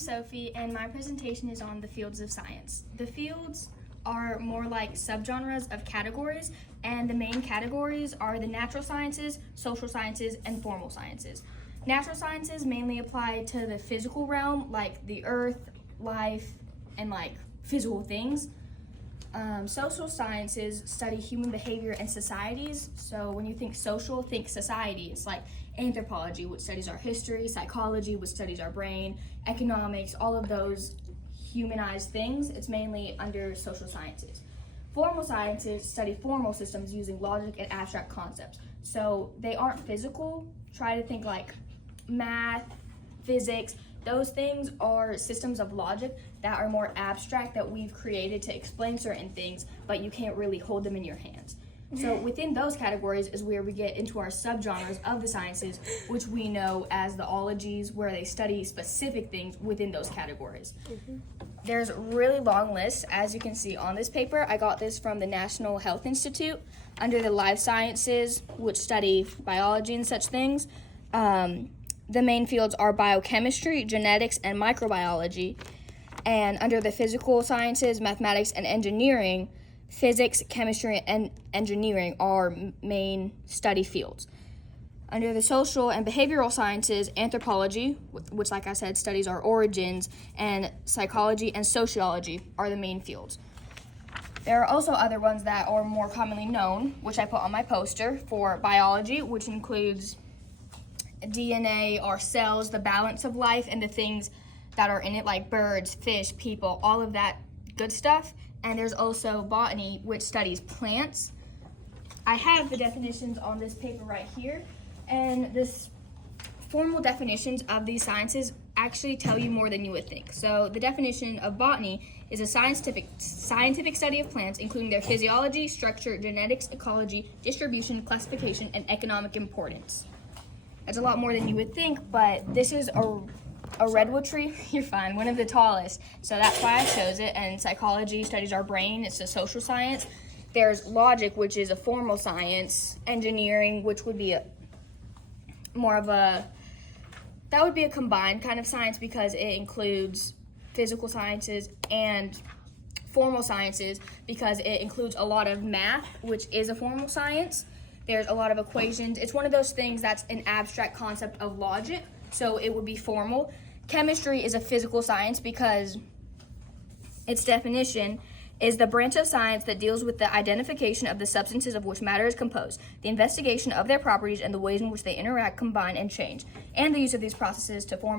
Sophie, and my presentation is on the fields of science. The fields are more like subgenres of categories, and the main categories are the natural sciences, social sciences, and formal sciences. Natural sciences mainly apply to the physical realm, like the earth, life, and like physical things. Social sciences study human behavior and societies. So when you think social, think society. It's like anthropology, which studies our history, psychology, which studies our brain, economics, all of those humanized things. It's mainly under social sciences. Formal sciences study formal systems using logic and abstract concepts. So they aren't physical. Try to think like math, physics. Those things are systems of logic that are more abstract that we've created to explain certain things, but you can't really hold them in your hands. So within those categories is where we get into our subgenres of the sciences, which we know as the ologies, where they study specific things within those categories. There's a really long list, as you can see on this paper. I got this from the National Health Institute under the life sciences, which study biology and such things. The main fields are biochemistry, genetics, and microbiology. And under the physical sciences, mathematics, and engineering, physics, chemistry, and engineering are main study fields. Under the social and behavioral sciences, anthropology, which like I said, studies our origins, and psychology and sociology are the main fields. There are also other ones that are more commonly known, which I put on my poster, for biology, which includes DNA, our cells, the balance of life, and the things that are in it, like birds, fish, people, all of that good stuff. And there's also botany, which studies plants. I have the definitions on this paper right here, and this formal definitions of these sciences actually tell you more than you would think. So the definition of botany is a scientific study of plants, including their physiology, structure, genetics, ecology, distribution, classification, and economic importance. That's a lot more than you would think, but this is a redwood tree. You're fine, one of the tallest. So that's why I chose it. And psychology studies our brain. It's a social science. There's logic, which is a formal science. Engineering, which would be that would be a combined kind of science because it includes physical sciences and formal sciences because it includes a lot of math, which is a formal science. There's a lot of equations. It's one of those things that's an abstract concept of logic, so it would be formal. Chemistry is a physical science because its definition is the branch of science that deals with the identification of the substances of which matter is composed, the investigation of their properties and the ways in which they interact, combine, and change, and the use of these processes to form new